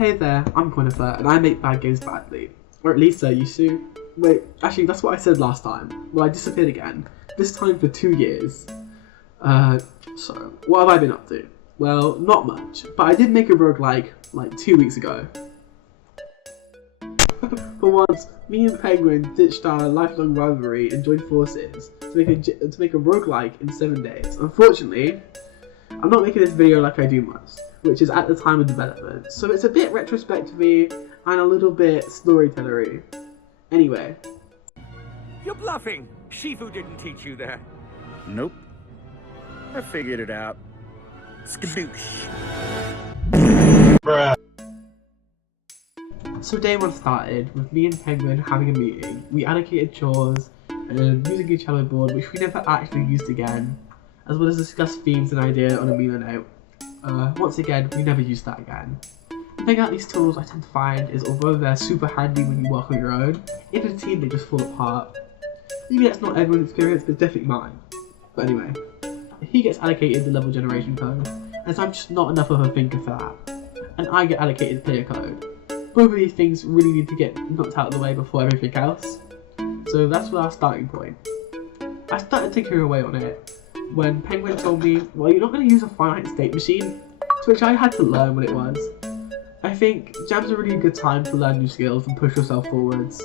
Hey there, I'm Quinifer, and I make bad games badly. Or at least I used to. Wait, actually that's what I said last time. Well, I disappeared again. This time for 2 years. So, what have I been up to? Well, not much, but I did make a roguelike, like 2 weeks ago. For once, me and Penguin ditched our lifelong rivalry and joined forces to make a roguelike in 7 days. Unfortunately, I'm not making this video like I do most, which is at the time of development, so it's a bit retrospective-y and a little bit storytellery. Anyway. You're bluffing! Shifu didn't teach you that. Nope. I figured it out. Skadoosh. Bruh. So day 1 started with me and Penguin having a meeting. We allocated chores and using a cello board, which we never actually used again, as well as discussed themes and ideas on a meaner note. Once again, we never used that again. The thing about these tools I tend to find is although they're super handy when you work on your own, in a team they just fall apart. Maybe that's not everyone's experience, but it's definitely mine. But anyway, he gets allocated the level generation code, as I'm just not enough of a thinker for that. And I get allocated player code. Both of these things really need to get knocked out of the way before everything else. So that's our starting point. I started tinkering away on it when Penguin told me, well, you're not going to use a finite state machine, to which I had to learn what it was. I think jam's a really good time to learn new skills and push yourself forwards,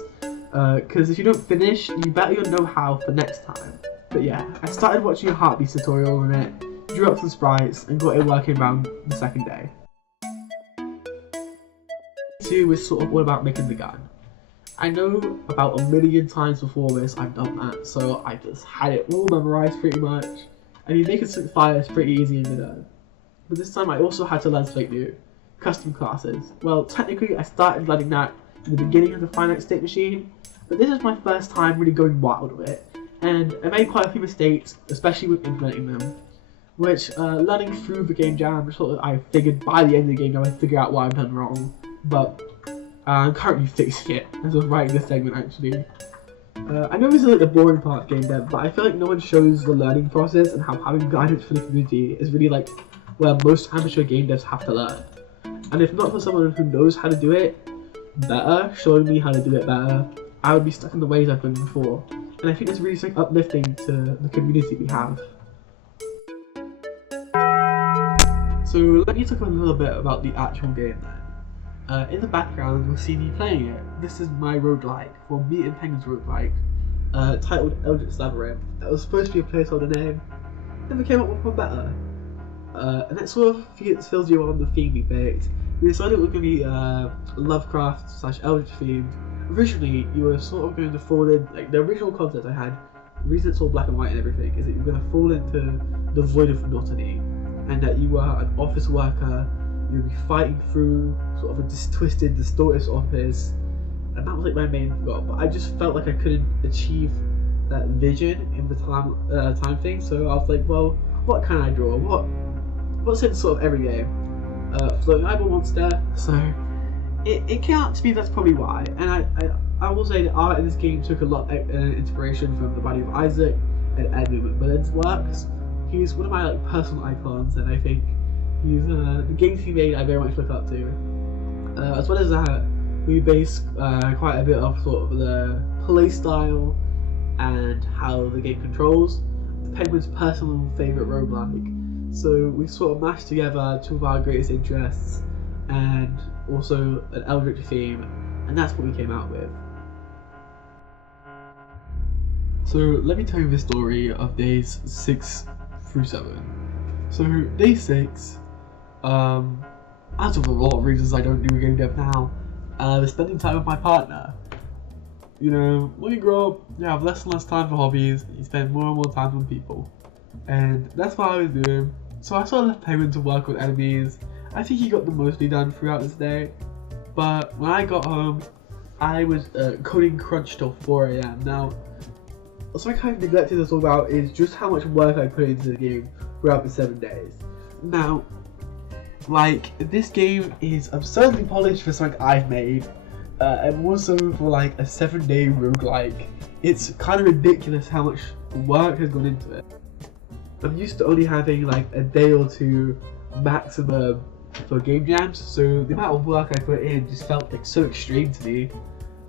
because if you don't finish, you better you'll know how for next time. But yeah, I started watching a Heartbeat tutorial on it, drew up some sprites, and got it working around the second day. 2 was sort of all about making the gun. I know about a million times before this I've done that, so I just had it all memorized pretty much. I mean, making some fire is pretty easy in the learn. But this time I also had to learn something new. Custom classes. Well, technically I started learning that in the beginning of the finite state machine, but this is my first time really going wild with it, and I made quite a few mistakes, especially with implementing them, which learning through the game jam, sort of I figured by the end of the game jam I figured out what I've done wrong, but I'm currently fixing it as of writing this segment actually. I know this is like the boring part of game dev, but I feel like no one shows the learning process and how having guidance for the community is really like where most amateur game devs have to learn. And if not for someone who knows how to do it better, showing me how to do it better, I would be stuck in the ways I've done before. And I think it's really like uplifting to the community we have. So let me talk a little bit about the actual game then. In the background you'll see me playing it. This is my roguelike, for me and Penguin's roguelike, titled Eldritch Labyrinth. That was supposed to be a placeholder name, never came up with one better. And that sort of fills you on the theme we picked. We decided it was going to be Lovecraft / Eldritch themed. Originally, you were sort of going to fall in, like the original concept I had, the reason it's all black and white and everything, is that you're going to fall into the void of monotony, and that you were an office worker, you'd be fighting through sort of a twisted, distorted office, and that was like my main goal, but I just felt like I couldn't achieve that vision in the time thing, so I was like, well, what can I draw? What's in sort of every game? Floating eyeball monster, so it came out to me, that's probably why. And I will say the art in this game took a lot of inspiration from the body of Isaac and Edmund Millen's works. He's one of my like personal icons, and I think he's the games he made I very much look up to. As well as that, we base quite a bit of sort of the play style and how the game controls Penguin's personal favourite roguelike. So we sort of mashed together 2 of our greatest interests and also an Eldritch theme, and that's what we came out with. So let me tell you the story of days 6 through 7. So day 6, as of a lot of reasons I don't do game dev now, I was spending time with my partner. You know, when you grow up, you have less and less time for hobbies, and you spend more and more time with people. And that's what I was doing. So I sort of left Penguin to work with enemies. I think he got them mostly done throughout this day. But when I got home, I was coding crunch till 4 AM. Now, something I kind of neglected to talk about is just how much work I put into the game throughout the 7 days. Now, like, this game is absurdly polished for something I've made. And also for like a 7-day roguelike, it's kind of ridiculous how much work has gone into it. I'm used to only having like a day or two maximum for game jams, so the amount of work I put in just felt like so extreme to me.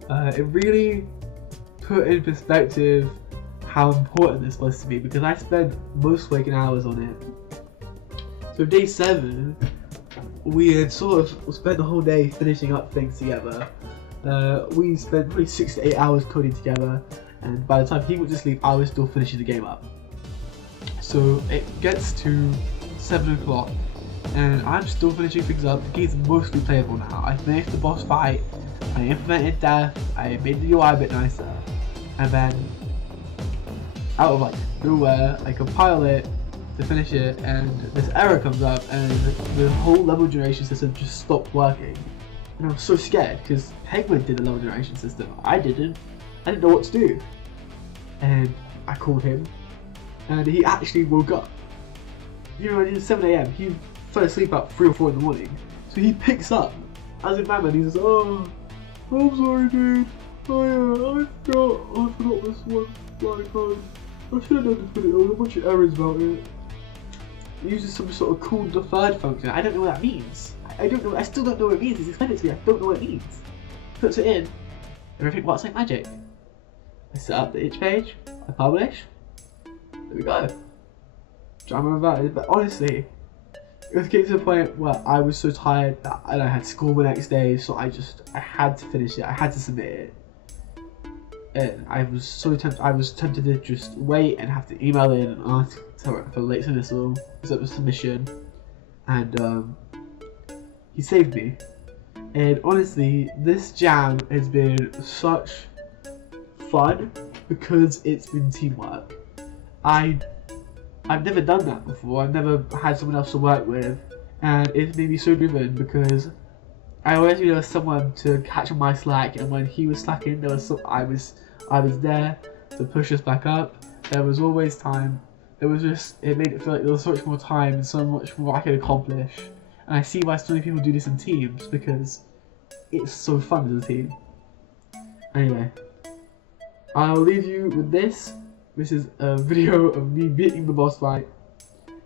It really put in perspective how important this was to me, because I spent most waking hours on it. So day 7, we had sort of spent the whole day finishing up things together. We spent probably 6 to 8 hours coding together, and by the time he went to sleep, I was still finishing the game up. So it gets to 7 o'clock, and I'm still finishing things up. The game's mostly playable now. I finished the boss fight, I implemented death, I made the UI a bit nicer, and then out of like nowhere, I compile it to finish it, and this error comes up, and the whole level generation system just stopped working. And I was so scared, because Penguin did the level generation system. I didn't know what to do. And I called him, and he actually woke up. You know, it's 7 AM, he fell asleep about 3 or 4 in the morning. So he picks up, as in Batman, he says, "Oh, I'm sorry dude, I forgot this one line code. I should have known to put it, there was a bunch of errors about it." He uses some sort of cool deferred function. I don't know what that means. I still don't know what it means. He's explained it to me, I don't know what it means. Puts it in, everything works like magic. I set up the itch page, I publish, there we go. Drama about it, but honestly, it was getting to the point where I was so tired that I had school the next day, so I had to finish it, I had to submit it. And I was so tempted to just wait and have to email in and ask for late submission, and he saved me. And honestly, this jam has been such fun because it's been teamwork. I've never done that before. I've never had someone else to work with, and it's made me so driven because I always knew there was someone to catch on my slack, and when he was slacking, I was there to push us back up. There was always time. It made it feel like there was so much more time and so much more I could accomplish. And I see why so many people do this in teams, because it's so fun as a team. Anyway, I'll leave you with this. This is a video of me beating the boss fight,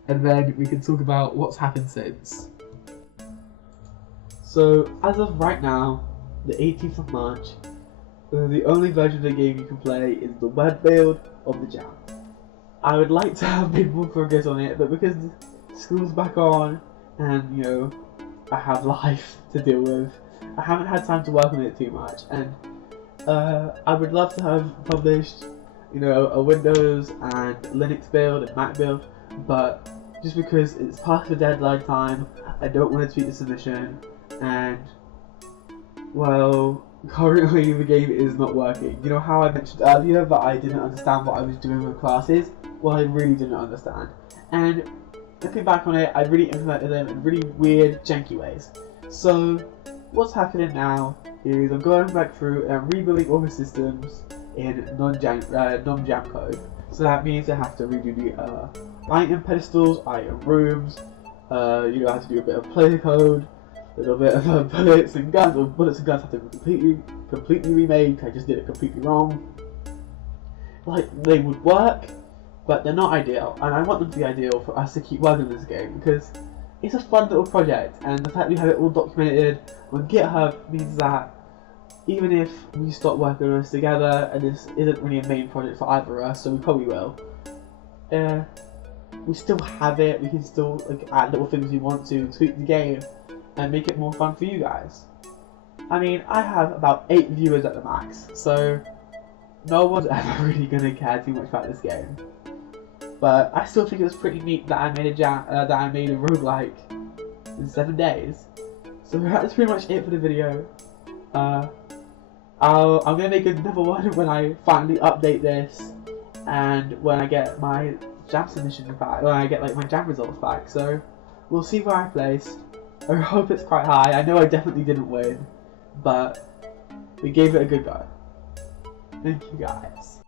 and then we can talk about what's happened since. So, as of right now, the 18th of March, the only version of the game you can play is the web build of the jam. I would like to have made more progress on it, but because school's back on, and you know, I have life to deal with, I haven't had time to work on it too much, and I would love to have published, you know, a Windows and Linux build and Mac build, but just because it's past the deadline time, I don't want to tweak the submission, and well, currently the game is not working. You know how I mentioned earlier that I didn't understand what I was doing with classes? Well, I really didn't understand, and looking back on it, I really implemented them in really weird, janky ways. So what's happening now is I'm going back through and rebuilding all the systems in non-jam code. So that means I have to redo the item pedestals, item rooms, you know, I have to do a bit of player code, a little bit of bullets and guns, or bullets and guns have to be completely remade. I just did it completely wrong. Like, they would work, but they're not ideal, and I want them to be ideal for us to keep working on this game, because it's a fun little project, and the fact we have it all documented on GitHub means that even if we stop working on this together, and this isn't really a main project for either of us, so we probably will, we still have it. We can still add little things we want to tweak the game and make it more fun for you guys. I mean, I have about 8 viewers at the max, so no one's ever really going to care too much about this game. But I still think it was pretty neat that I made a roguelike in 7 days. So that's pretty much it for the video. I'm gonna make another one when I finally update this, and when I get my jam submission back, when I get like my jam results back. So we'll see where I placed. I hope it's quite high. I know I definitely didn't win, but we gave it a good go. Thank you guys.